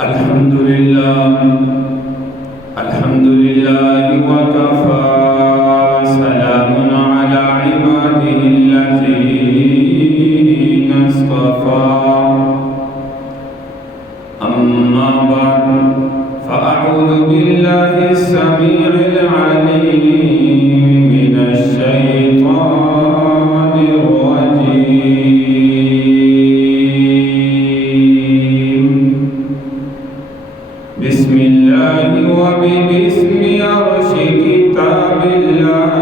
الحمد لله وكفى سلام على عباده الذين اصطفى أما بعد فأعوذ بالله السميع العليم من الشيطان الرجيم بسم الله وباسم عرش كتاب الله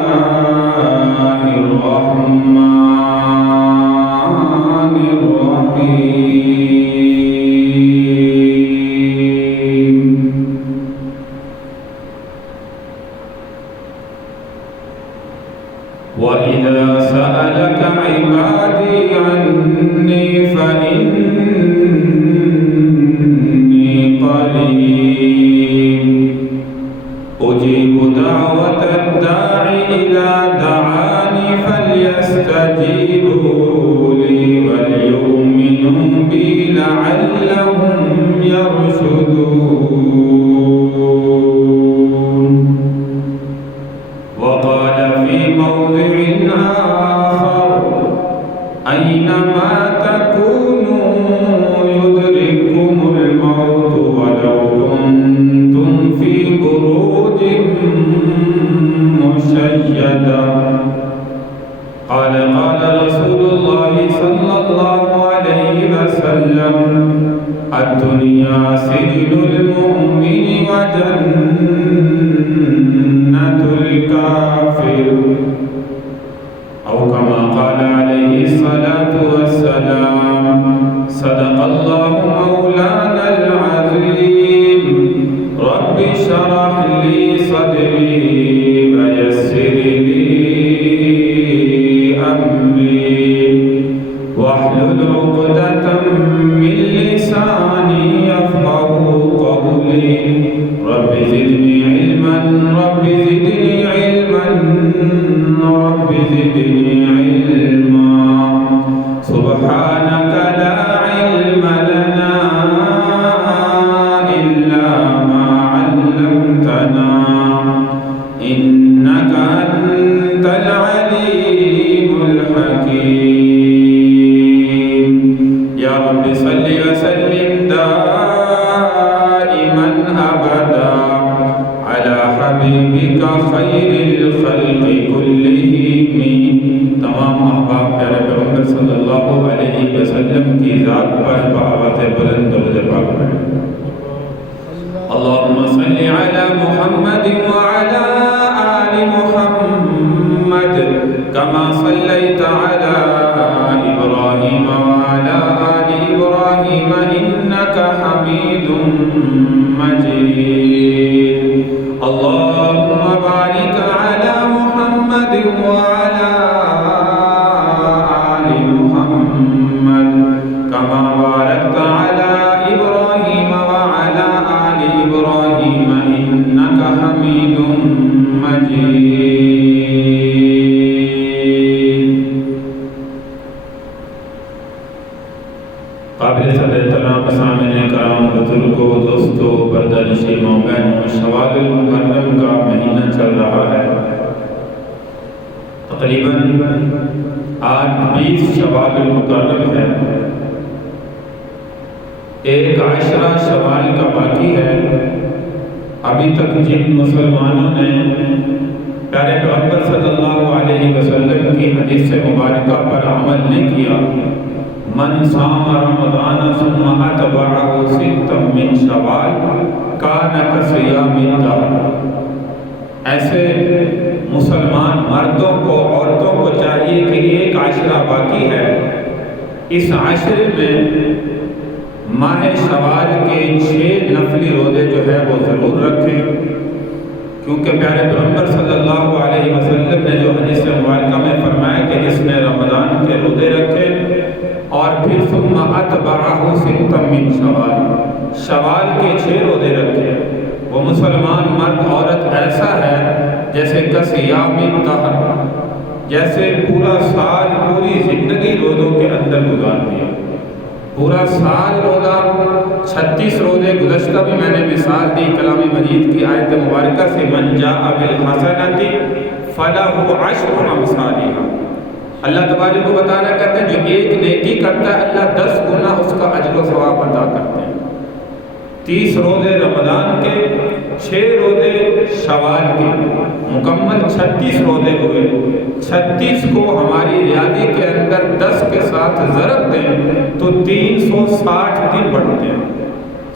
الرحمن الرحيم وإذا سألك عبادي عني فإني قريب أجيب دعوة الداع إذا دعاني فليستجيبوا لي وليؤمنوا بي لعلهم يرشدون وقال في موضع آخر أينما تكونوا يدرككم الموت ولو كنتم في بروج مشيدة قال رسول الله صلى الله عليه وسلم الدنيا سجن المؤمن وجنة الكافر أو كما قال عليه الصلاة والسلام صدق الله مولانا العظيم رب اشرح لي صدري ويسر لي أمري واحلل عقدة من لساني يفقهوا قولي رب زدني علما رب زدني علما رب زدني علما سبحانك لا علم لنا إلا ما علمتنا إنك أنت العليم الحكيم يا رب صل وسلم دائما أبدا على حبيبك خير الخلق كلهم تمام احباب پیارے پیغمبر صلی اللہ علیہ وسلم کی ذات پر بآواز بلند درود پاک پڑھیں اللهم صل على محمد وعلى آل محمد كما صليت على إبراهيم وعلى آل إبراهيم إنك حميد مجيد اللهم بارك على محمد وعلى آل محمد كما باركت على إبراهيم وعلى آل إبراهيم إنك حميد مجيد قابل صدر احترام سامعین کرام بزرگوں دوستوں پردہ نشین ماؤں بہنوں شوال المحرم کا مہینہ چل رہا ہے تقریباً آج 20 شوال المکرم ہے ایک عشرہ شوال کا باقی ہے ابھی تک جن مسلمانوں نے پیارے پیغمبر صلی اللہ علیہ وسلم کی حدیث مبارکہ پر عمل نہیں کیا من صام رمضان ثم اتبعه ستا من شوال کان کصیام الدہر ایسے مسلمان مردوں کو عورتوں کو چاہیے کہ ایک عشرہ باقی ہے اس عشرے میں ماہ شوال کے 6 نفلی روزے جو ہے وہ ضرور رکھیں کیونکہ پیارے پیغمبر صلی اللہ علیہ وسلم نے جو حدیث مبارکہ میں فرمایا کہ جس نے رمضان کے روزے رکھے اور پھر ثم اتبعہ ستا من شوال شوال کے 6 روزے رکھے وہ مسلمان مرد عورت ایسا ہے جیسے کصیام الدہر جیسے پورا سال پوری زندگی روزوں کے اندر گزار دیا پورا سال روزہ، 36 روزے گزشتہ بھی میں نے مثال دی کلام مجید کی آیت مبارکہ سے، من جاء بالحسنۃ فلہ عشر امثالھا۔ اللہ تبارک و تعالیٰ کہتے ہیں جو ایک نیکی کرتا ہے اللہ 10 گنا اس کا اجر و ثواب عطا کرتے ہیں۔ 30 روزے رمضان کے، 6 روزے شوال کے، مکمل 36 روزے ہوئے۔ 36 کو ہماری ریاضی کے اندر 10 کے ساتھ ضرب دیں تو 360 دن بڑھتے ہیں۔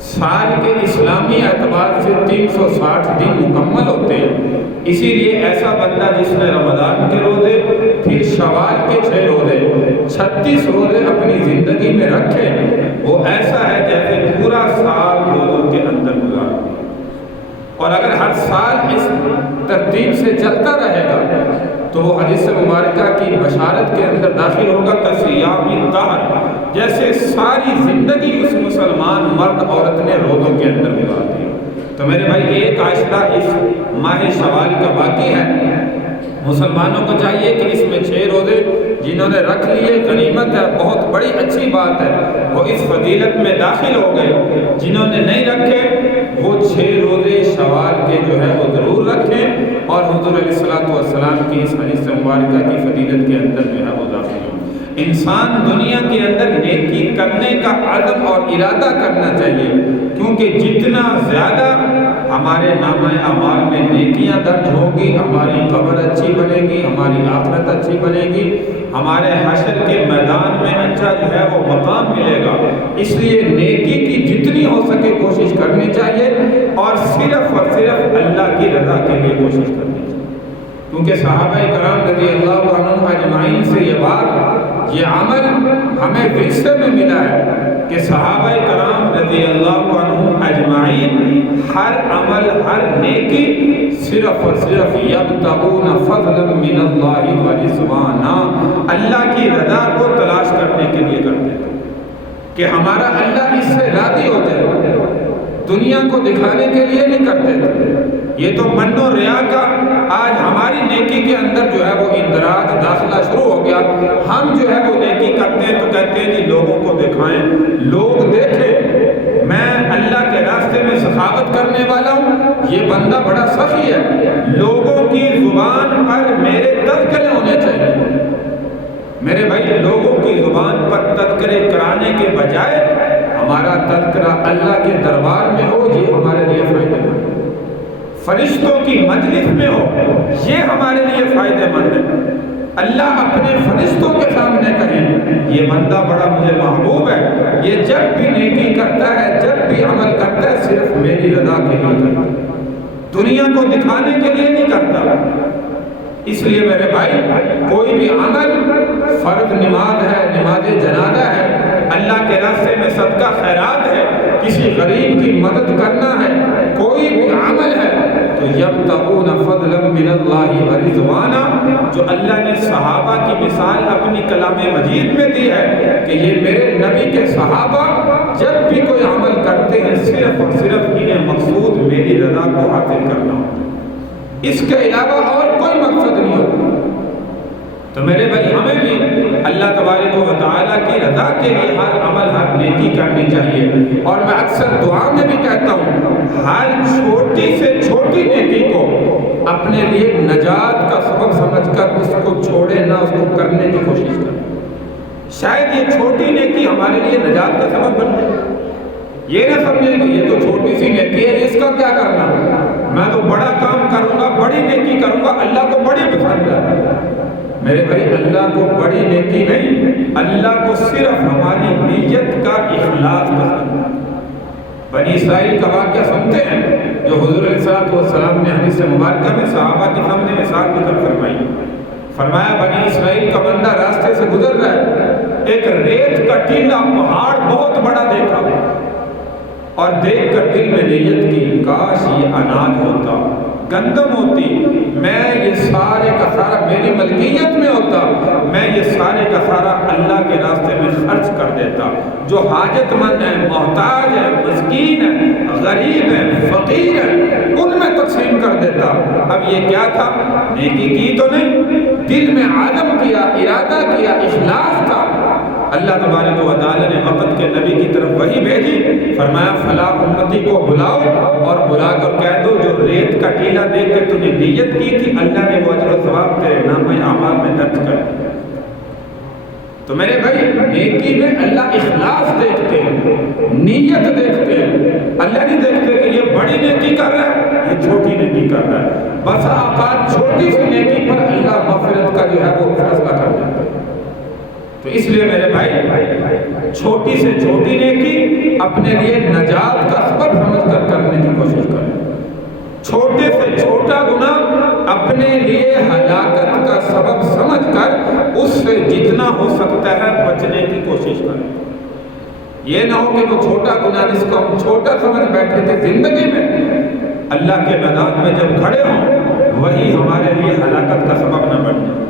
سال کے اسلامی اعتبار سے 360 دن مکمل ہوتے ہیں۔ اسی لیے ایسا بندہ جس نے رمضان کے روزے، پھر شوال کے 6 روزے، 36 روزے اپنی زندگی میں رکھے، وہ ایسا ہے جیسے پورا سال روزوں کے اندر گزار دیا۔ اور اگر ہر سال اس ترتیب سے چلتا رہے گا تو وہ حدیث مبارکہ کی بشارت کے اندر داخل ہوگا کصیام الدہر، جیسے ساری زندگی اس مسلمان مرد عورت نے روزوں کے اندر گزار دی۔ تو میرے بھائی ایک عاشرہ اس ماہ شوال کا باقی ہے، مسلمانوں کو چاہیے کہ اس میں 6 روزے جنہوں نے رکھ لیے غنیمت ہے، بہت بڑی اچھی بات ہے، وہ اس فضیلت میں داخل ہو گئے۔ جنہوں نے نہیں رکھے وہ 6 روزے شوال کے جو ہے وہ ضرور رکھیں اور حضور علیہ الصلوۃ والسلام کی اس حدیث مبارکہ کی فضیلت کے اندر جو ہے وہ داخل ہوں۔ انسان دنیا کے اندر نیکی کرنے کا عزم اور ارادہ کرنا چاہیے، کیونکہ جتنا زیادہ ہمارے نامہ اعمال میں نیکیاں درج ہوگی، ہماری قبر اچھی بنے گی، ہماری آخرت اچھی بنے گی، ہمارے حشر کے میدان میں اچھا جو ہے وہ مقام ملے گا۔ اس لیے نیکی کی جتنی ہو سکے کوشش کرنی چاہیے اور صرف اللہ کی رضا کے لیے کوشش کرنی چاہیے، کیونکہ صحابہ کرام رضی اللہ عنہم اجمعین سے یہ بات، یہ عمل ہمیں ورثے میں ملا ہے کہ صحابہ کرام رضی اللہ عنہم اجمعین ہر عمل، ہر نیکی صرف اور صرف یبتغون فضلا من اللہ ورضوانا، اللہ کی رضا کو تلاش کرنے کے لیے کرتے تھے کہ ہمارا اللہ اس سے راضی ہو جائے، دنیا کو دکھانے کے لیے نہیں کرتے تھے۔ یہ تو من و ریا کا آج ہماری نیکی کے اندر جو ہے وہ اندراج داخلہ شروع ہو گیا۔ ہم جو ہے وہ نیکی کرتے ہیں تو کہتے ہیں جی لوگوں کو دکھائیں، لوگ دیکھیں میں اللہ کے راستے میں سخاوت کرنے والا ہوں، یہ بندہ بڑا سخی ہے۔ لوگوں کی زبان پر میرے تذکرے ہونے چاہیے۔ میرے بھائی لوگوں کی زبان پر تذکرے کرانے کے بجائے ہمارا تذکرہ اللہ کے دربار میں ہو، یہ ہمارے لیے فائدہ مند ہے۔ فرشتوں کی مجلس میں ہو، یہ ہمارے لیے فائدہ مند ہے۔ اللہ اپنے فرشتوں کے سامنے کہیں یہ بندہ بڑا مجھے محبوب ہے، یہ جب بھی نیکی کرتا ہے، جب بھی عمل کرتا ہے صرف میری رضا کے لیے کرتا ہے، دنیا کو دکھانے کے لیے نہیں کرتا۔ اس لیے میرے بھائی کوئی بھی عمل، فرض نماز ہے، نماز جنازہ ہے، اللہ کے راستے میں صدقہ خیرات ہے، کسی غریب کی مدد کرنا ہے، کوئی بھی عمل ہے تو یبتغون فضلا من اللہ ورضوانا، جو اللہ نے صحابہ کی مثال اپنی کلام مجید میں دی ہے کہ یہ میرے نبی کے صحابہ جب بھی کوئی عمل کرتے ہیں صرف اور صرف انہیں مقصود میری رضا کو حاصل کرنا ہوتا ہے، اس کے علاوہ اور کوئی مقصد نہیں ہوتا۔ تو میرے بھائی ہمیں بھی اللہ تبارک و تعالیٰ کی رضا کے لیے ہر عمل، ہر نیکی کرنی چاہیے۔ اور میں اکثر دعا میں بھی کہتا ہوں ہر چھوٹی سے چھوٹی نیکی کو اپنے لیے نجات کا سبب سمجھ کر اس کو چھوڑے نہ، اس کو کرنے کی کوشش کریں۔ شاید یہ چھوٹی نیکی ہمارے لیے نجات کا سبب بن جائے۔ یہ نہ سمجھیں کہ یہ تو چھوٹی سی نیکی ہے، اس کا کیا کرنا، میں تو بڑا کام کروں گا، بڑی نیکی کروں گا، اللہ کو بڑی پسند ہے۔ میرے بھائی اللہ کو بڑی نیکی نہیں، اللہ کو صرف ہماری نیت کا اخلاص پسند ہے۔ بنی اسرائیل کا واقعہ سنتے ہیں جو حضور علیہ الصلوۃ والسلام نے حدیث مبارکہ میں صحابہ کے سامنے مثال ذکر فرمائی۔ فرمایا بنی اسرائیل کا بندہ راستے سے گزر رہا ہے، ایک ریت کا ٹیلا پہاڑ بہت بڑا دیکھا اور دیکھ کر دل میں نیت کی کاش یہ اناج ہوتا، گندم ہوتی، میں یہ سارے کا سارا میری ملکیت میں ہوتا، میں یہ سارے کا سارا اللہ کے راستے میں خرچ کر دیتا، جو حاجت مند ہیں، محتاج ہیں، مسکین ہیں، غریب ہیں، فقیر ہیں، ان میں تقسیم کر دیتا۔ اب یہ کیا تھا، نیکی کی تو نہیں، دل میں عزم کیا، ارادہ کیا، اخلاص تھا، اللہ تبارک و تعالی نے وقت کے نبی کی طرف وحی بھیجی، فرمایا فلاں امتی کو بلاؤ اور بلا کر کہہ دو جو ریت کا ٹیلا دیکھ کے تم نے نیت کی تھی اللہ نے وہ اجر و ثواب تیرے نامہ اعمال میں درج کر دیا۔ تو میرے بھائی نیکی میں اللہ اخلاص دیکھتے ہیں، نیت دیکھتے ہیں، اللہ نہیں دیکھتے کہ یہ بڑی نیکی کر رہا ہے یہ چھوٹی نیکی کر رہا ہے۔ بس اوقات چھوٹی سی نیکی پر اللہ مغفرت کا جو ہے وہ فیصلہ کر دیتا ہے۔ تو اس لیے میرے بھائی چھوٹی سے چھوٹی نیکی اپنے لیے نجات کا سبب سمجھ کر کرنے کی کوشش کریں، چھوٹے سے چھوٹا گناہ اپنے لیے ہلاکت کا سبب سمجھ کر اس سے جتنا ہو سکتا ہے بچنے کی کوشش کریں۔ یہ نہ ہو کہ وہ چھوٹا گناہ جس کو ہم چھوٹا سمجھ بیٹھے تھے زندگی میں، اللہ کے میدان میں جب کھڑے ہوں وہی ہمارے لیے ہلاکت کا سبب نہ بن جائے۔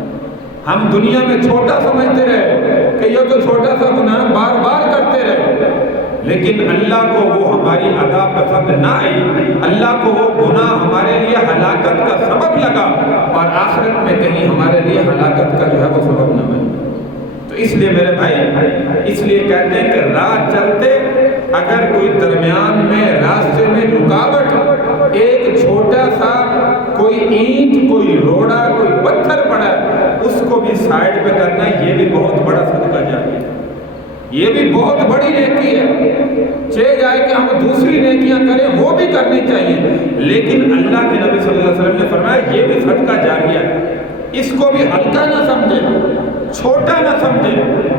ہم دنیا میں چھوٹا سمجھتے رہے کہ یہ تو چھوٹا سا گناہ بار بار کرتے رہے، لیکن اللہ کو وہ ہماری ادا پسند نہ آئی، اللہ کو وہ گناہ ہمارے لیے ہلاکت کا سبب لگا اور آخرت میں کہیں ہمارے لیے ہلاکت کا جو ہے وہ سبب نہ بنے۔ تو اس لیے میرے بھائی اس لیے کہتے ہیں کہ راہ چلتے اگر کوئی درمیان میں راستے میں رکاوٹ، ایک چھوٹا سا کوئی اینٹ، کوئی روڑا، کوئی پتھر پڑا اس کو بھی سائیڈ پہ کرنا، یہ بھی بہت بڑا صدقہ جاریہ ہے، یہ بھی بہت بڑی نیکی ہے۔ چاہے جائے کہ ہم دوسری نیکیاں کریں وہ بھی کرنی چاہیے، لیکن اللہ کے نبی صلی اللہ علیہ وسلم نے فرمایا یہ بھی صدقہ جاریہ ہے، اس کو بھی ہلکا نہ سمجھیں، چھوٹا نہ سمجھیں۔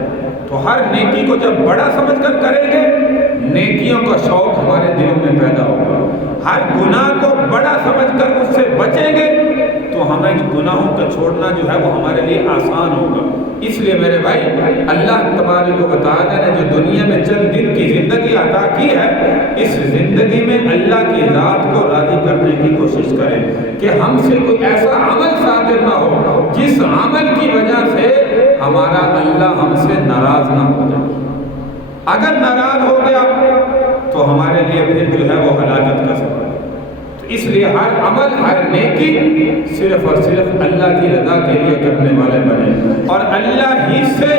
تو ہر نیکی کو جب بڑا سمجھ کر کریں گے نیکیوں کا شوق ہمارے دلوں میں پیدا ہوگا، ہر گناہ کو بڑا سمجھ کر اس سے بچیں گے تو ہمیں گناہوں کا چھوڑنا جو ہے وہ ہمارے لیے آسان ہوگا۔ اس لیے میرے بھائی اللہ تبارک و تعالی نے جو دنیا میں چند دن کی زندگی عطا کی ہے، اس زندگی میں اللہ کی ذات کو راضی کرنے کی کوشش کریں کہ ہم سے کوئی ایسا عمل صادر نہ ہو جس عمل کی وجہ سے ہمارا اللہ ہم سے ناراض نہ ہو جائے۔ اگر ناراض ہو گیا تو ہمارے لیے پھر جو ہے وہ ہلاکت کا سبب ہے۔ تو اس لیے ہر عمل، ہر نیکی صرف اور صرف اللہ کی رضا کے لیے کرنے والے بنے اور اللہ ہی سے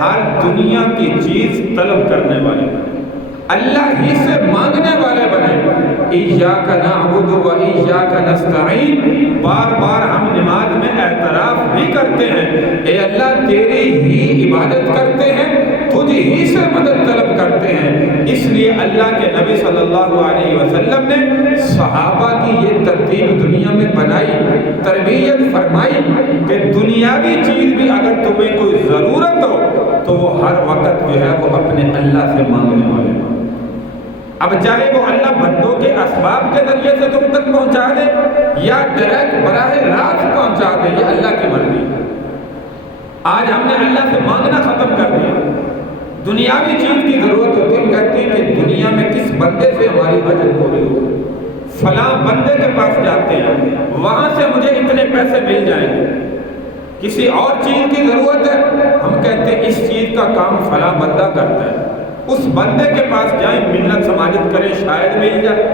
ہر دنیا کی چیز طلب کرنے والے بنے، اللہ ہی سے مانگنے والے بنے۔ ایاک نعبد و ایاک نستعین، بار بار ہم نماز میں اعتراف بھی کرتے ہیں اے اللہ تیری ہی عبادت کرتے ہیں، تجھ ہی سے مدد طلب کرتے ہیں۔ اس لیے اللہ کے نبی صلی اللہ علیہ وسلم نے صحابہ کی یہ ترتیب دنیا میں بنائی، تربیت فرمائی کہ دنیاوی چیز بھی اگر تمہیں کوئی ضرورت ہو تو وہ ہر وقت جو ہے وہ اپنے اللہ سے مانگنے والے ہیں۔ اب چاہے وہ اللہ بندوں کے اسباب کے ذریعے سے تم تک پہنچا دے یا ڈائریکٹ براہ راست پہنچا دے، یہ اللہ کی مرضی ہے۔ آج ہم نے اللہ سے مانگنا ختم کر دیا، دنیاوی چیز کی ضرورت ہوتی ہے، ہم کہتے ہیں کہ دنیا میں کس بندے سے ہماری حاجت پوری ہو، فلاں بندے کے پاس جاتے ہیں وہاں سے مجھے اتنے پیسے مل جائیں گے۔ کسی اور چیز کی ضرورت ہے، ہم کہتے ہیں اس چیز کا کام فلاں بندہ کرتا ہے، اس بندے کے پاس جائیں منت سماجت کریں شاید مل جائے۔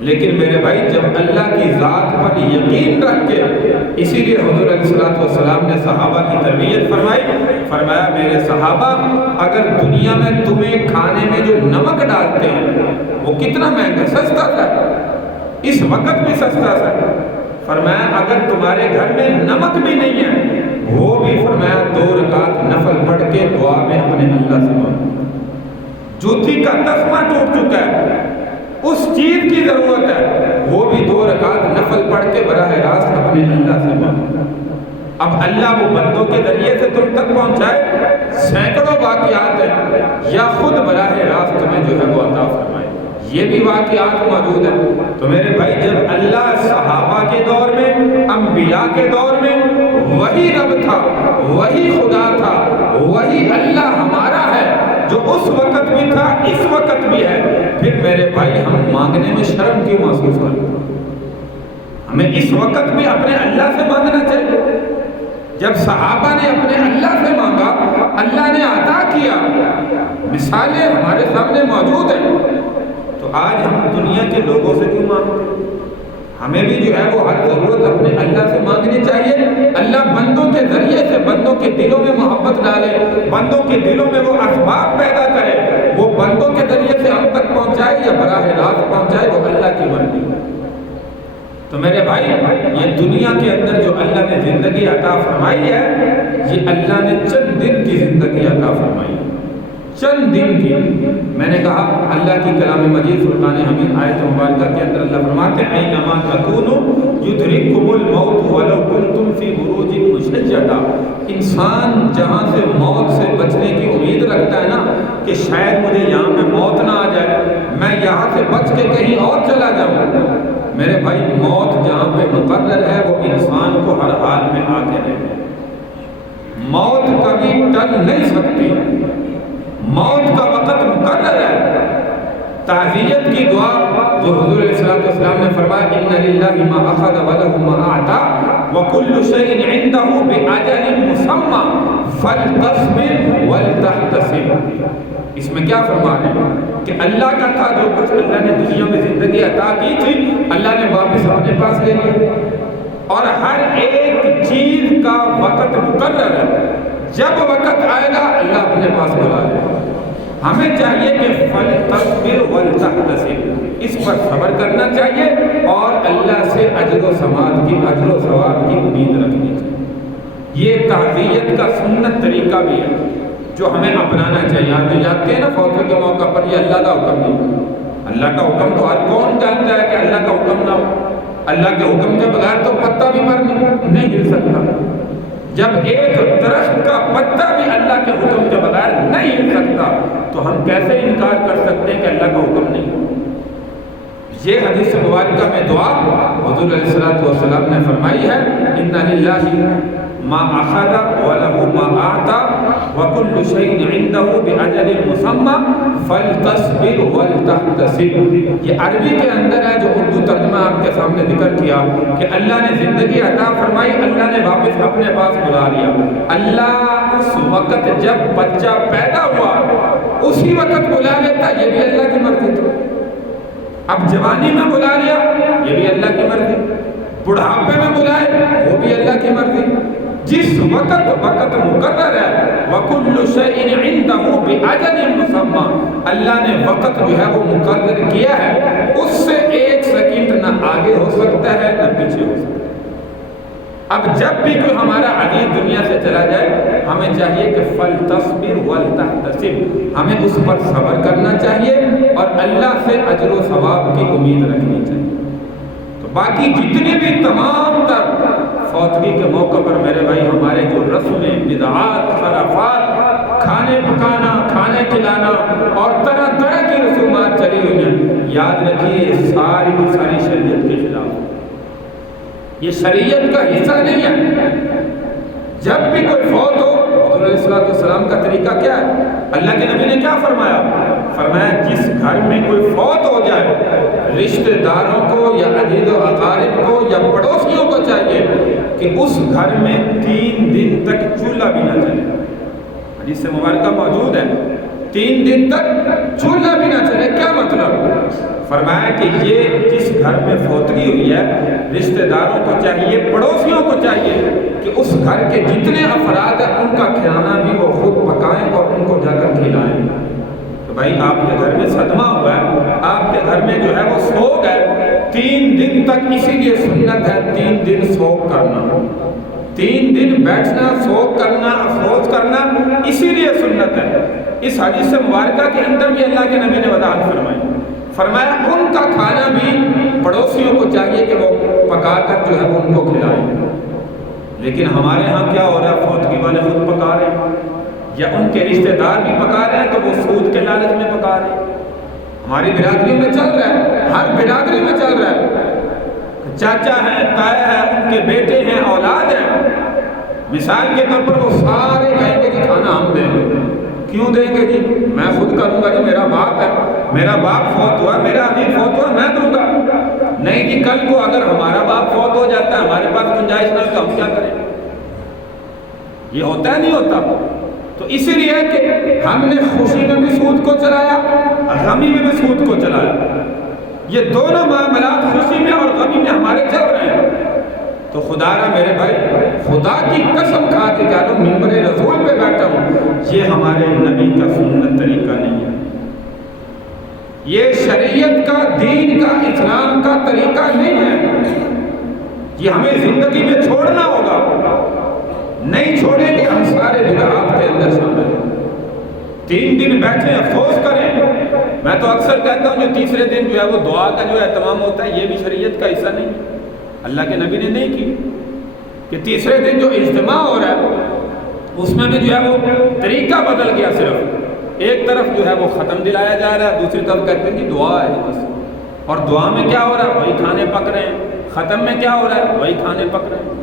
لیکن میرے بھائی جب اللہ کی ذات پر یقین رکھ کے، اسی لیے حضور علیہ السلام نے صحابہ کی تربیت فرمایا میرے صحابہ اگر دنیا میں تمہیں کھانے میں جو نمک ڈالتے ہیں وہ کتنا مہنگا، سستا تھا، اس وقت بھی سستا تھا، فرمایا اگر تمہارے گھر میں نمک بھی نہیں ہے وہ بھی فرمایا 2 رکعت نفل پڑھ کے دعا میں اپنے اللہ سے مانگو۔ جوتی کا تسمہ ٹوٹ چکا ہے، اس چیز کی ضرورت ہے، وہ بھی 2 رکعت نفل پڑھ کے براہ راست اپنے اللہ سے مانگو۔ اب اللہ وہ بندوں کے ذریعے سے تم تک پہنچائے، سینکڑوں واقعات ہیں، یا خود براہ راست تمہیں جو ہے وہ عطا فرمائے، یہ بھی واقعات موجود ہیں۔ تو میرے بھائی جب اللہ صحابہ کے دور میں، انبیاء کے دور میں وہی رب تھا، وہی خدا تھا، وہی اللہ ہمارا ہے جو اس وقت بھی تھا اس وقت بھی ہے، پھر میرے بھائی ہم مانگنے میں شرم کیوں محسوس کرتے ہیں؟ ہمیں اس وقت بھی اپنے اللہ سے مانگنا چاہیے۔ جب صحابہ نے اپنے اللہ سے مانگا اللہ نے عطا کیا، مثالیں ہمارے سامنے موجود ہیں، تو آج ہم دنیا کے لوگوں سے کیوں مانگتے ہیں؟ ہمیں بھی جو ہے وہ ہر ضرورت اپنے اللہ سے مانگنی چاہیے. اللہ بندوں کے ذریعے سے بندوں کے دلوں میں محبت ڈالے, بندوں کے دلوں میں وہ اسباب پیدا کرے, وہ بندوں کے ذریعے سے ہم تک پہنچائے یا براہ راست پہنچائے, وہ اللہ کی مرضی. تو میرے بھائی, یہ دنیا کے اندر جو اللہ نے زندگی عطا فرمائی ہے, یہ اللہ نے چند دن کی زندگی عطا فرمائی, چند دن کی. میں نے کہا اللہ کی کلام مجید فرقان حمید آیت مبارکہ کے اندر اللہ فرماتے ہیں اینما تکونوا یدرککم الموت ولو کنتم فی بروج مشیدہ. انسان جہاں سے موت سے بچنے کی امید رکھتا ہے نا کہ شاید مجھے یہاں پہ موت نہ آ جائے, میں یہاں سے بچ کے کہیں اور چلا جاؤں. میرے بھائی, موت جہاں پہ مقرر ہے وہ انسان کو ہر حال میں آتے رہے. موت کبھی ٹل نہیں سکتی, موت کا وقت مقرر ہے. تعزیت کی دعا جو حضور علیہ السلام نے فرمایا ان للہ ما اخذ ولہ ما اعطى وكل شيء عنده باجل مسمى فلتصبر ولتحتسب. اس میں کیا فرما رہے ہیں کہ اللہ کا تھا جو کچھ اللہ نے دنیا میں زندگی عطا کی تھی, اللہ نے واپس اپنے پاس لے لیا. اور ہر ایک چیز کا وقت مقرر ہے, جب وقت آئے گا اللہ اپنے پاس بلا لے. ہمیں چاہیے کہ فلتصبر ولتحتسب, اس پر صبر کرنا چاہیے اور اللہ سے اجر و ثواب کی امید رکھنی چاہیے. یہ تعزیت کا سنت طریقہ بھی ہے جو ہمیں اپنانا چاہیے. آپ جو جانتے ہیں نا فوت کے موقع پر یہ اللہ کا حکم نہیں. اللہ کا حکم تو ہر کون جانتا ہے کہ اللہ کا حکم نہ ہو. اللہ کے حکم کے بغیر تو پتا بھی پر نہیں ہل سکتا. جب ایک درخت کا پتا بھی اللہ کے حکم کے بغیر نہیں ہل سکتا تو ہم کیسے انکار کر سکتے ہیں کہ اللہ کا حکم نہیں. یہ حدیث مبارکہ میں دعا حضور علیہ السلام نے فرمائی ہے ان للہ ما اخذ ولہ ما اعطى وكل شيء عنده باجل مسمى فلتصبر ولتحتسب. یہ عربی کے اندر ہے جو اردو ترجمہ آپ کے سامنے ذکر کیا کہ اللہ نے زندگی عطا فرمائی, اللہ نے واپس اپنے پاس بلا لیا. اللہ اس وقت جب بچہ پیدا ہوا اسی وقت بلا لیتا, یہ بھی اللہ کی مرضی تھی. اب جوانی میں بلا لیا, یہ بھی اللہ کی مرضی. بڑھاپے میں بلائے, وہ بھی اللہ کی مرضی. جس وقت مقرر ہے وَكُلُّ شَيْءٍ عِندَهُ بِأَجَلٍ مُّسَمًّى, اللہ نے وقت جو ہے وہ مقرر کیا ہے, اس سے ایک سیکنڈ نہ آگے ہو سکتا ہے نہ پیچھے ہو سکتا ہے. اب جب بھی کوئی ہمارا عزیز دنیا سے چلا جائے ہمیں چاہیے کہ فَلْتَصْبِرْ وَلْتَحْتَسِبْ, ہمیں اس پر صبر کرنا چاہیے اور اللہ سے اجر و ثواب کی امید رکھنی چاہیے. تو باقی جتنے بھی تمام تر فوتگی کے موقع پر میرے بھائی ہمارے جو رسمیں, بدعات, خرافات, کھانے پکانا, کھانے کھلانا اور طرح طرح کی رسومات چلی ہوئی ہیں, یاد رکھیے یہ ساری کی ساری شریعت کے خلاف. یہ شریعت کا حصہ نہیں ہے. جب بھی کوئی فوت ہو حضور علیہ السلام کا طریقہ کیا ہے؟ اللہ کے نبی نے کیا فرمایا؟ فرمایا جس گھر میں کوئی فوت ہو جائے رشتہ داروں کو یا عزیز و اقارب کو یا پڑوسیوں کو چاہیے کہ اس گھر میں 3 دن تک چولہا بھی نہ چلے. حدیث مبارکہ موجود ہے 3 دن تک چولہا بھی نہ چلے. کیا مطلب؟ فرمایا کہ یہ جس گھر میں فوتگی ہوئی ہے رشتہ داروں کو چاہیے, پڑوسیوں کو چاہیے کہ اس گھر کے جتنے افراد ہیں ان کا کھانا بھی وہ خود پکائیں اور ان کو جا کر کھلائیں. تو بھائی آپ کے گھر میں صدمہ ہوا ہے, آپ کے گھر میں جو ہے وہ سوگ ہے 3 دن تک, اسی لیے سنت ہے 3 دن سوگ کرنا, 3 دن بیٹھنا, سوگ کرنا, افسوس کرنا, اسی لیے سنت ہے. اس حدیث مبارکہ کے اندر بھی اللہ کے نبی نے وضاحت فرمائی. فرمایا ان کا کھانا بھی پڑوسیوں کو چاہیے کہ وہ پکا کر جو ہے وہ ان کو کھلائیں. لیکن ہمارے ہاں کیا ہو رہا ہے, فوتگی والے خود پکا رہے ہیں یا ان کے رشتہ دار بھی پکا رہے ہیں تو وہ سود کے لالچ میں پکا رہے ہیں. ہماری برادری میں چل رہا ہے, ہر برادری میں چل رہا ہے. چاچا ہیں, تایا ہیں, ان کے بیٹے ہیں, اولاد ہیں, مثال کے طور پر وہ سارے کہیں گے کہ کھانا ہم دیں گے. کیوں دیں گے جی؟ میں خود کروں گا جی, میرا باپ ہے, میرا باپ فوت ہوا, میرا عزیز فوت ہوا, میں دوں گا. نہیں جی, کل کو اگر ہمارا باپ فوت ہو جاتا ہے, ہمارے پاس گنجائش نہ ہو تو ہم کیا کریں؟ یہ ہوتا ہے نہیں ہوتا؟ تو اسی لیے کہ ہم نے خوشی میں بھی سود کو چلایا, غمی میں بھی سود کو چلایا. یہ دونوں معاملات خوشی میں اور غمی میں ہمارے چل رہے ہیں، تو خدا را میرے بھائی، خدا کی قسم کھا کے کہہ لو، ممبر رسول پہ بیٹھا ہوں، یہ ہمارے نبی کا سنت طریقہ نہیں ہے، یہ شریعت کا، دین کا، اسلام کا طریقہ نہیں ہے، یہ ہمیں زندگی میں چھوڑنا ہوگا، نہیں چھوڑیں گے ہم سارے بدعات کے اندر شامل ہیں۔ 3 دن بیٹھے افسوس کریں، میں تو اکثر کہتا ہوں جو تیسرے دن جو ہے وہ دعا کا جو اہتمام ہوتا ہے، یہ بھی شریعت کا حصہ نہیں، اللہ کے نبی نے نہیں کی، کہ تیسرے دن جو اجتماع ہو رہا ہے اس میں بھی جو ہے وہ طریقہ بدل گیا، صرف ایک طرف جو ہے وہ ختم دلایا جا رہا ہے، دوسری طرف کہتے ہیں کہ دعا ہے بس، اور دعا میں کیا ہو رہا ہے؟ وہی کھانے پک رہے ہیں، ختم میں کیا ہو رہا ہے؟ وہی کھانے پک رہے ہیں۔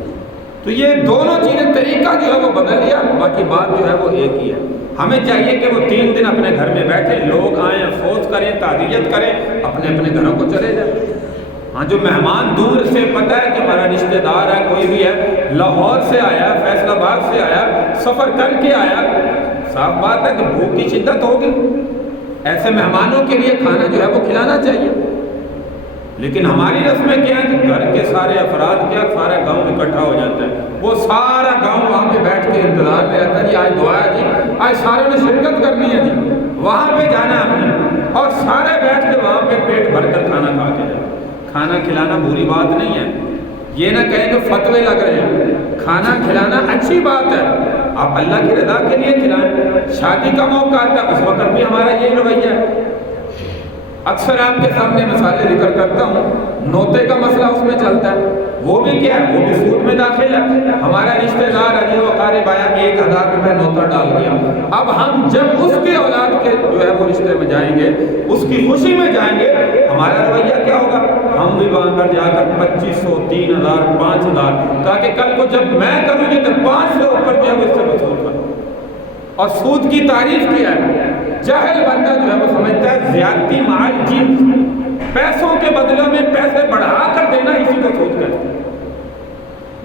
تو یہ دونوں چیزیں، طریقہ جو ہے وہ بدل لیا، باقی بات جو ہے وہ ایک ہی ہے۔ ہمیں چاہیے کہ وہ 3 دن اپنے گھر میں بیٹھے، لوگ آئیں، افسوس کریں، تعزیت کریں، اپنے اپنے گھروں کو چلے جائیں۔ ہاں جو مہمان دور سے پتہ ہے کہ ہمارا رشتہ دار ہے، کوئی بھی ہے، لاہور سے آیا، فیصل آباد سے آیا، سفر کر کے آیا، صاف بات ہے کہ بھوک کی شدت ہوگی، ایسے مہمانوں کے لیے کھانا جو ہے وہ کھلانا چاہیے۔ لیکن ہماری رسمیں کیا ہے کہ گھر کے سارے افراد کیا، سارا گاؤں اکٹھا ہو جاتا ہے، وہ سارا گاؤں وہاں پہ بیٹھ کے انتظار میں رہتا ہے، جی آج دعا ہے، جی آج سارے نے شرکت کرنی ہے، جی وہاں پہ جانا ہم نے، اور سارے بیٹھ کے وہاں پہ پیٹ بھر کر کھانا کھا کے جائیں۔ کھانا کھلانا بری بات نہیں ہے، یہ نہ کہیں کہ فتوے لگ رہے ہیں، کھانا کھلانا اچھی بات ہے، آپ اللہ کی رضا کے لیے کھلائیں۔ شادی کا موقع آتا ہے، اس وقت بھی ہمارا یہی رویہ ہے۔ اکثر آپ کے سامنے مثالیں ذکر کرتا ہوں، نوتے کا مسئلہ اس میں چلتا ہے، وہ بھی کیا ہے، وہ بھی سود میں داخل ہے۔ ہمارا رشتہ دار عزیز و قارب آیا، 1000 روپے نوتا ڈال دیا، اب ہم جب اس کے اولاد کے جو ہے وہ رشتے میں جائیں گے، اس کی خوشی میں جائیں گے، ہمارا رویہ کیا ہوگا؟ ہم بھی وہاں پر جا کر 2500، 3000، 5000، تاکہ کل کو جب میں کروں گی تو 500 اوپر جو ہے اس سے وصول کروں۔ اور سود کی تعریف کیا ہے؟ جاہل بندہ جو ہے وہ سمجھتا ہے زیادتی مال جنس، پیسوں کے بدلے میں پیسے بڑھا کر دینا، اسی کو سود کہتے ہیں۔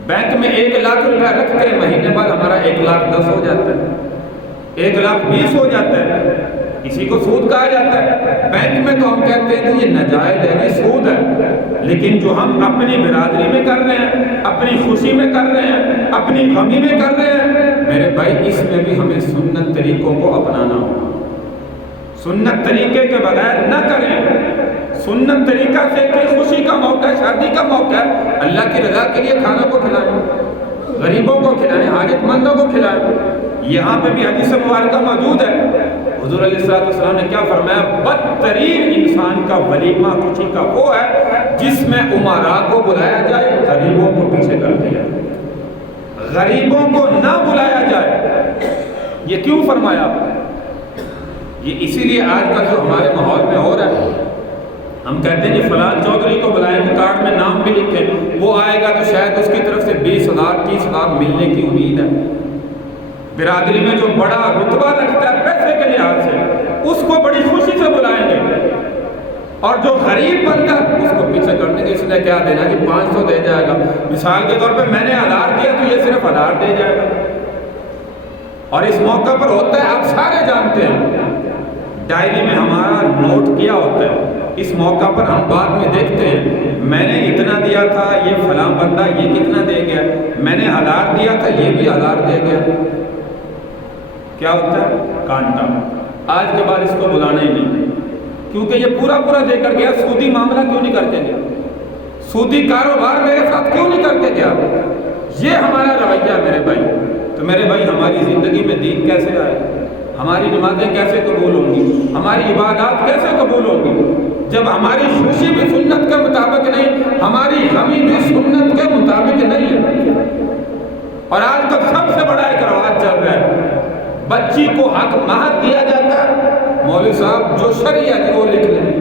بینک میں 1,00,000 روپے رکھتے ہیں، مہینے بعد ہمارا 1,10,000 ہو جاتا ہے، 1,20,000 ہو جاتا ہے، اسی کو سود کہا جاتا ہے۔ بینک میں تو ہم کہتے ہیں کہ یہ ناجائز ہے، یہ سود ہے، لیکن جو ہم اپنی برادری میں کر رہے ہیں، اپنی خوشی میں کر رہے ہیں، اپنی غمی میں کر رہے ہیں، میرے بھائی اس میں بھی ہمیں سنت طریقوں کو اپنانا ہوگا۔ سنت طریقے کے بغیر نہ کریں، سنت طریقہ سے کہ خوشی کا موقع ہے، شادی کا موقع ہے، اللہ کی رضا کے لیے کھانا کو کھلائیں، غریبوں کو کھلائیں، حاجت مندوں کو کھلائیں۔ یہاں پہ بھی حدیث مبارکہ موجود ہے، حضور علیہ السلام نے کیا فرمایا؟ بدترین انسان کا ولیمہ خوشی کا وہ ہے جس میں امراء کو بلایا جائے، غریبوں کو پیچھے کر دیا، غریبوں کو نہ بلایا جائے۔ یہ کیوں فرمایا؟ یہ اسی لیے آج کل جو ہمارے ماحول میں ہو رہا ہے، ہم کہتے ہیں کہ فلاں چودھری کو بلائیں گے، کارڈ میں نام بھی لکھیں، وہ آئے گا تو شاید اس کی طرف سے 20,000 30,000 ملنے کی امید ہے۔ برادری میں جو بڑا رتبہ رکھتا ہے پیسے کے لحاظ سے، اس کو بڑی خوشی سے بلائیں گے، اور جو غریب بندہ اس کو پیچھے کر دیں گے، اس نے کیا دینا کہ 500 دے جائے گا، مثال کے طور پہ میں نے 1000 دیا تو یہ صرف 1000 دے جائے گا۔ اور اس موقع پر ہوتا ہے، آپ سارے جانتے ہیں، ڈائری میں ہمارا نوٹ کیا ہوتا ہے، اس موقع پر ہم بعد میں دیکھتے ہیں میں نے اتنا دیا تھا، یہ فلاں بندہ یہ کتنا دے گیا، میں نے 1000 دیا تھا، یہ بھی 1000 دے گیا۔ کیا ہوتا ہے؟ کانٹا۔ آج کے بعد اس کو بلانا ہی نہیں، کیونکہ یہ پورا دے کر گیا۔ سودی معاملہ کیوں نہیں کرتے گیا؟ سودی کاروبار میرے ساتھ کیوں نہیں کرتے گیا؟ یہ ہمارا رویہ ہے میرے بھائی۔ تو میرے بھائی ہماری زندگی میں دین کیسے آئے گا؟ ہماری نمازیں کیسے قبول ہوں گی؟ ہماری عبادات کیسے قبول ہوں گی جب ہماری خوشی بھی سنت کے مطابق نہیں، ہماری غمی بھی سنت کے مطابق نہیں ہے؟ اور آج تک سب سے بڑا ایک رواج چل رہا ہے، بچی کو حق مہر دیا جاتا ہے، مولوی صاحب جو شرعی ہے وہ لکھ لیں،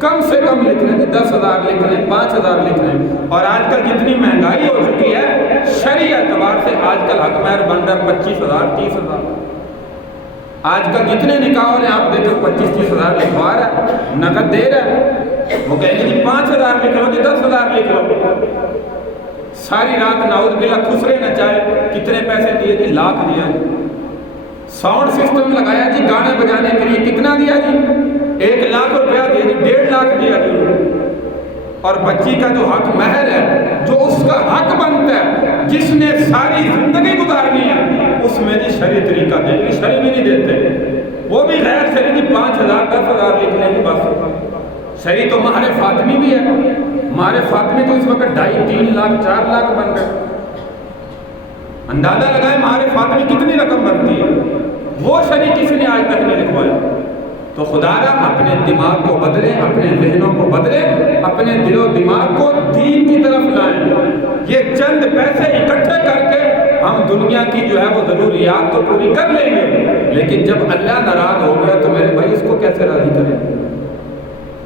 کم سے کم لکھ لیں، 10,000 لکھ لیں، 5,000 لکھ لیں۔ اور آج کل جتنی مہنگائی ہو چکی ہے شرعی اعتبار سے، آج کل حق مہر بن رہا ہے 25,000 30,000۔ آج کل جتنے نکاح ہو رہے ہیں آپ دیکھو 25-30,000 لکھوا رہا ہے، نقد دے رہا ہے، وہ کہیں گے 5,000 لکھ لو، 10,000 لکھ لو، ساری رات نعوذ باللہ خسرے نہ چاہے، کتنے پیسے دیے جی؟ لاکھ دیا جی۔ ساؤنڈ سسٹم لگایا جی، گانے بجانے کے لیے کتنا دیا جی؟ 1,00,000 روپیہ دیا جی، 1.5 لاکھ دیا جی۔ اور بچی کا جو حق مہر ہے، جو اس کا حق بنتا ہے، جس نے ساری زندگی گزارنی ہے، اس میں جی شرعی طریقہ دے گی، شرعی بھی نہیں دیتے، وہ بھی غیر شرعی 5,000 10,000 لکھنے کی بس۔ شرعی تو مہر فاطمی بھی ہے، مہر فاطمی تو اس وقت 2.5 3 لاکھ 4 لاکھ بن گئے۔ اندازہ لگائیں مہر فاطمی کتنی رقم بنتی ہے، وہ شرعی کسی نے آج تک نہیں لکھوایا۔ تو خدا را اپنے دماغ کو بدلے، اپنے ذہنوں کو بدلے، اپنے دل و دماغ کو دین کی طرف لائیں۔ یہ چند پیسے اکٹھے کر کے ہم دنیا کی جو ہے وہ ضروریات تو پوری کر لیں گے، لیکن جب اللہ ناراض ہو گیا تو میرے بھائی اس کو کیسے راضی کریں؟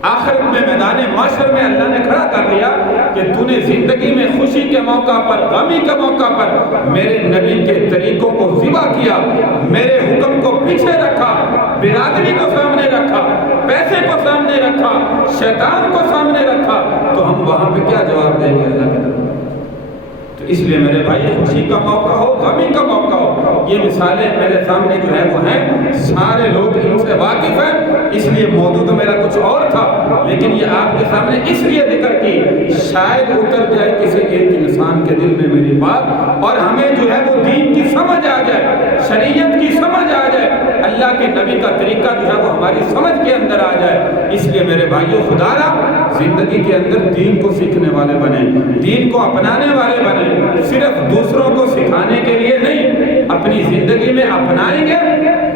آخرت میں میدان محشر میں اللہ نے کھڑا کر دیا کہ تو نے زندگی میں خوشی کے موقع پر، غمی کے موقع پر میرے نبی کے طریقوں کو ذبح کیا، میرے حکم کو پیچھے رکھا، برادری کو سامنے رکھا، پیسے کو سامنے رکھا، شیطان کو سامنے رکھا، تو ہم وہاں پہ کیا جواب دیں گے اللہ کی طرف؟ تو اس لیے میرے بھائی خوشی کا موقع ہو، غمی کا موقع ہو، یہ مثالیں میرے سامنے جو ہے وہ ہیں، سارے لوگ ان سے واقف ہیں، اس لیے موضوع تو میرا کچھ اور تھا، لیکن یہ آپ کے سامنے اس لیے ذکر کی شاید اتر جائے کسی ایک انسان کے دل میں میری بات، اور ہمیں جو ہے وہ دین کی سمجھ آ جائے، شریعت کی سمجھ آ جائے، اللہ کے نبی کا طریقہ جو ہے وہ ہماری سمجھ کے اندر آ جائے۔ اس لیے میرے بھائیوں خدا را زندگی کے اندر دین کو سیکھنے والے بنیں، دین کو اپنانے والے بنیں، صرف دوسروں کو سکھانے کے لیے نہیں، اپنی زندگی میں اپنائیں گے،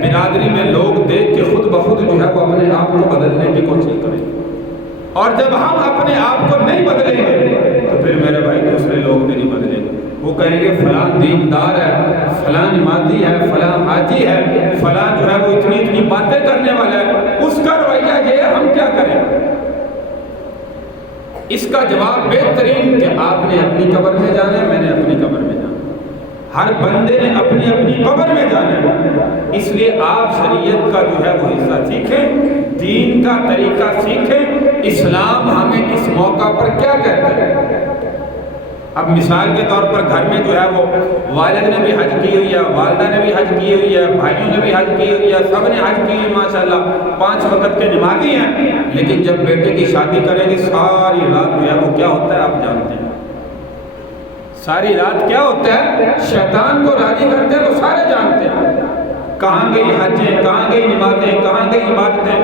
برادری میں لوگ دیکھ کے خود بخود جو ہے وہ اپنے آپ کو بدلنے کی کوشش کریں گے، اور جب ہم اپنے آپ کو نہیں بدلیں گے تو پھر میرے بھائی دوسرے لوگ بھی نہیں بدلیں گے، وہ کہیں گے فلاں دیندار ہے، فلاں نمازی ہے، فلاں حاجی ہے، فلاں جو ہے وہ اتنی باتیں کرنے والا ہے، اس کا رویہ یہ ہے، ہم کیا کریں؟ اس کا جواب بہترین کہ آپ نے اپنی قبر میں جانا ہے، میں نے اپنی قبر میں جانا ہے، ہر بندے نے اپنی اپنی قبر میں جانا ہے۔ اس لیے آپ شریعت کا جو ہے وہ حصہ سیکھیں، دین کا طریقہ سیکھیں، اسلام ہمیں اس موقع پر کیا کہتا ہے۔ اب مثال کے طور پر گھر میں جو ہے وہ والد نے بھی حج کی ہوئی ہے، والدہ نے بھی حج کی ہوئی ہے، بھائیوں نے بھی حج کی ہوئی ہے، سب نے حج کی ہوئی، ماشاءاللہ 5 وقت کے نمازی ہیں، لیکن جب بیٹے کی شادی کریں گے ساری رات جو ہے وہ کیا ہوتا ہے آپ جانتے ہیں، ساری رات کیا ہوتا ہے، شیطان کو راضی کرتے ہیں، وہ سارے جانتے ہیں، کہاں گئی حجیں، کہاں گئی نمازیں، کہاں گئی عبادتیں،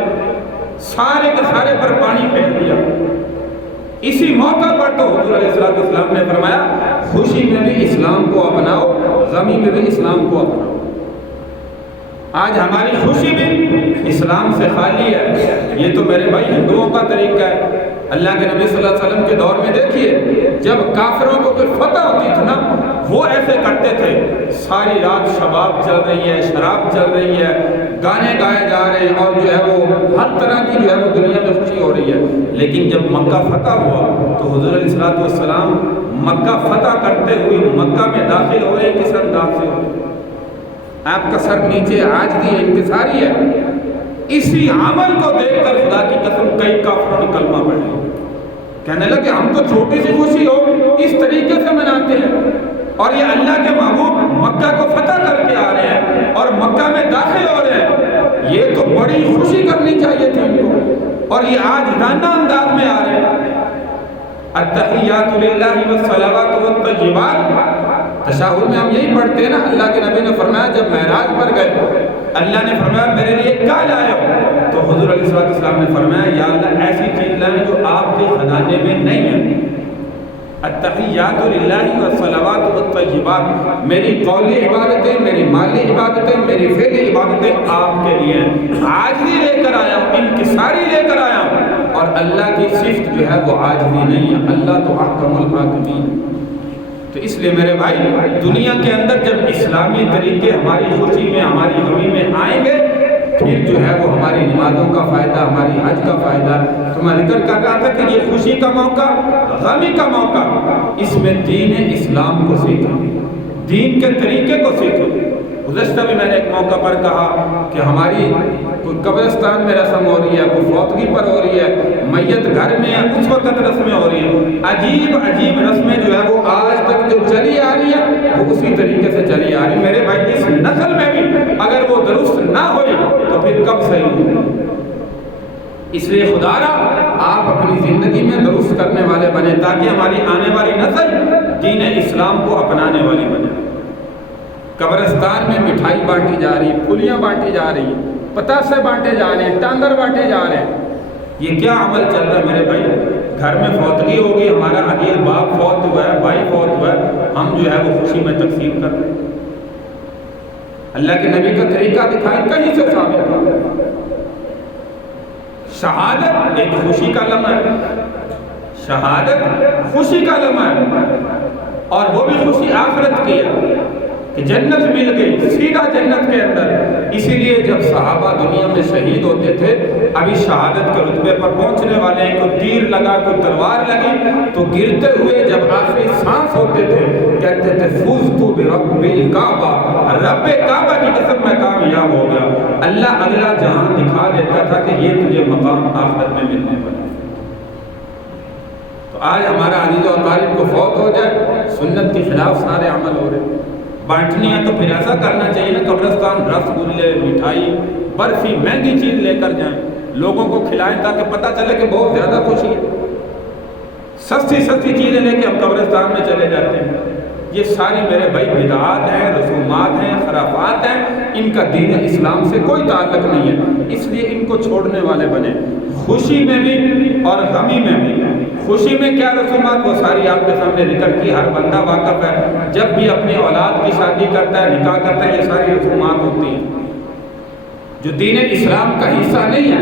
سارے کے سارے پر پانی پھیر دیا۔ اسی موقع پر تو حضور علیہ السلام نے فرمایا خوشی میں بھی اسلام کو اپناؤ، غمی میں بھی اسلام کو اپناؤ۔ آج ہماری خوشی بھی اسلام سے خالی ہے، یہ تو میرے بھائی ہندوؤں کا طریقہ ہے۔ اللہ کے نبی صلی اللہ علیہ وسلم کے دور میں دیکھیے جب کافروں کو کوئی فتح ہوتی تھی نا، وہ ایسے کرتے تھے، ساری رات شباب چل رہی ہے، شراب چل رہی ہے، گانے گائے جا رہے ہیں، اور جو ہے وہ ہر طرح کی جو ہے وہ دنیا میں خوشی ہو رہی ہے۔ لیکن جب مکہ فتح ہوا تو حضور علیہ السلام مکہ فتح کرتے ہوئے مکہ میں داخل ہو رہے کس انداز سے ہوئے؟ آپ کا سر نیچے عاجزی انکساری ہے۔ اسی عمل کو دیکھ کر خدا کی قسم کئی کافروں نے کلمہ پڑھ لیا، کہنے لگے ہم تو چھوٹی سی خوشی ہو اس طریقے سے مناتے ہیں، اور یہ اللہ کے محبوب مکہ کو فتح کر کے آ رہے ہیں اور مکہ میں داخل ہو رہے ہیں، یہ تو بڑی خوشی کرنی چاہیے تھی ان کو، اور یہ آج رانہ انداز میں آ رہے ہیں۔ التحیات للہ والصلوات والطیبات، تشہد میں ہم یہی پڑھتے ہیں نا، اللہ کے نبی نے فرمایا جب معراج پر گئے اللہ نے فرمایا میرے لیے کیا لائے ہو؟ تو حضور علیہ السلام نے فرمایا یا اللہ ایسی چیز لائیں جو آپ کے خزانے میں نہیں ہے۔ التحیات للہ والصلوات والطیبات، میری قولی عبادتیں، میری مالی عبادتیں، میری فعلی عبادتیں آپ کے لیے ہیں، عاجزی لے کر آیا ہوں، انکساری لے کر آیا ہوں، اور اللہ کی صفت جو ہے وہ عاجزی نہیں ہے، اللہ تو احکم الحاکمین۔ تو اس لیے میرے بھائی دنیا کے اندر جب اسلامی طریقے ہماری خوشی میں ہماری غمی میں آئیں گے پھر جو ہے وہ ہماری نمازوں کا فائدہ، ہماری حج کا فائدہ۔ تو میں ذکر کر رہا تھا کہ یہ خوشی کا موقع، غمی کا موقع، اس میں دین اسلام کو سیکھیں، دین کے طریقے کو سیکھیں۔ گزشتہ بھی میں نے ایک موقع پر کہا کہ ہماری کوئی قبرستان میں رسم ہو رہی ہے، کوئی فوتگی پر ہو رہی ہے، میت گھر میں اس وقت رسمیں ہو رہی ہیں، عجیب عجیب رسمیں جو ہے وہ آج تک جو چلی آ رہی ہیں وہ اسی طریقے سے چلی آ رہی ہیں۔ میرے بھائی اس نسل میں بھی اگر وہ درست نہ ہوئی تو پھر کب صحیح ہوئی؟ اس لیے خدا را آپ اپنی زندگی میں درست کرنے والے بنے، تاکہ ہماری آنے والی نسل دین اسلام کو اپنانے والی بنے۔ قبرستان میں مٹھائی بانٹی جا رہی، پھلیاں بانٹی جا رہی، پتاسے بانٹے جا رہے ہیں، ٹانگر بانٹے جا رہے ہیں، یہ کیا عمل چل رہا ہے میرے بھائی؟ گھر میں فوتگی ہوگی، ہمارا عزیز باپ فوت ہوا ہے، بھائی فوت ہوا ہے، ہم جو ہے وہ خوشی میں تقسیم کر رہے ہیں۔ اللہ کے نبی کا طریقہ دکھائیں، کہیں سے ثابت ہو؟ شہادت ایک خوشی کا لمحہ ہے، شہادت خوشی کا لمحہ ہے، اور وہ بھی خوشی آخرت کی ہے کہ جنت مل گئی، سیدھا جنت کے اندر۔ اسی لیے جب صحابہ دنیا میں شہید ہوتے تھے، ابھی شہادت کے رتبے پر پہنچنے والے ہیں، کوئی تیر لگا، کوئی تلوار لگی، تو گرتے ہوئے جب آخری سانس ہوتے تھے کہتے تھے فزت برب الکعبہ، رب کعبہ کی قسم میں کامیاب ہو گیا۔ اللہ اگلا جہاں دکھا دیتا تھا کہ یہ تجھے مقام آخرت میں ملنے والا ہے۔ تو آج ہمارا عزیز و اقارب کو فوت ہو جائے، سنت کے خلاف سارے عمل ہو رہے ہیں۔ بانٹنی ہے تو پھر ایسا کرنا چاہیے نا، قبرستان رس گلے، مٹھائی، برفی، مہنگی چیز لے کر جائیں، لوگوں کو کھلائیں تاکہ پتہ چلے کہ بہت زیادہ خوشی ہے۔ سستی سستی چیزیں لے کے ہم قبرستان میں چلے جاتے ہیں، یہ ساری میرے بھائی بدعات ہیں، رسومات ہیں، خرافات ہیں، ان کا دین اسلام سے کوئی تعلق نہیں ہے، اس لیے ان کو چھوڑنے والے بنے۔ خوشی میں بھی اور غمی میں بھی۔ خوشی میں کیا رسومات، وہ ساری آپ کے سامنے ذکر کی، ہر بندہ واقف ہے، جب بھی اپنی اولاد کی شادی کرتا ہے، نکاح کرتا ہے، یہ ساری رسومات ہوتی ہیں جو دین اسلام کا حصہ نہیں ہے۔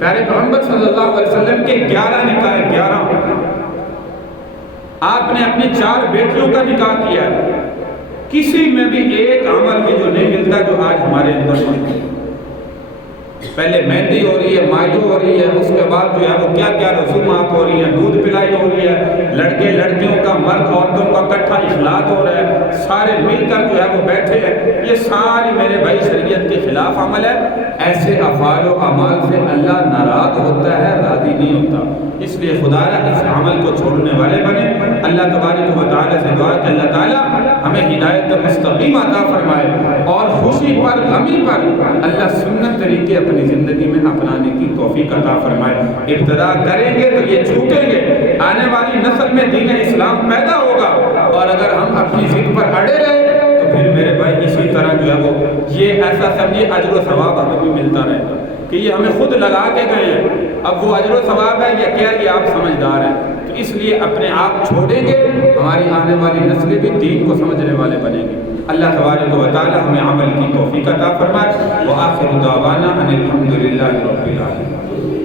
پیارے محمد صلی اللہ علیہ وسلم کے 11 نکاح ہیں، 11۔ آپ نے اپنی 4 بیٹیوں کا نکاح کیا ہے، کسی میں بھی ایک عمل بھی جو نہیں ملتا جو آج ہمارے اندر موجود ہے۔ پہلے مہندی ہو رہی ہے، مائیو ہو رہی ہے، اس کے بعد جو ہے وہ کیا کیا رسومات ہو رہی ہیں، دودھ پلائی ہو رہی ہے، لڑکے لڑکیوں کا، مرد عورتوں کا اکٹھا اخلاط ہو رہا ہے، سارے مل کر جو ہے وہ بیٹھے ہیں، یہ ساری میرے بھائی شریعت کے خلاف عمل ہے۔ ایسے افعال و اعمال سے اللہ ناراض ہوتا ہے، راضی نہیں ہوتا۔ اس لیے خدا اس عمل کو چھوڑنے والے بنے۔ اللہ تبارک و تعالی سے دعا کہ اللہ تعالیٰ ہمیں ہدایت مستقیم عطا فرمائے، اور خوشی پر غمی پر اللہ سنت طریقے اپنی زندگی میں اپنانے کی توفیق عطا فرمائے۔ ابتدا کریں گے تو یہ چھوٹیں گے، آنے والی نسل میں دین اسلام پیدا ہوگا، اور اگر ہم اپنی ضد پر اڑے رہے تو پھر میرے بھائی اسی طرح جو ہے وہ یہ ایسا سمجھے اجر و ثواب ہمیں بھی ملتا رہے گا کہ یہ ہمیں خود لگا کے گئے ہیں، اب وہ اجر و ثواب ہے یا کیا، یہ آپ سمجھدار ہیں۔ تو اس لیے اپنے آپ چھوڑیں گے، ہماری آنے والی نسلیں بھی دین کو سمجھنے والے بنیں گے۔ اللہ تبارک و تعالی ہمیں عمل کی توفیق عطا فرمائے۔ وآخر دعوانا ان الحمد للہ رب العالمین۔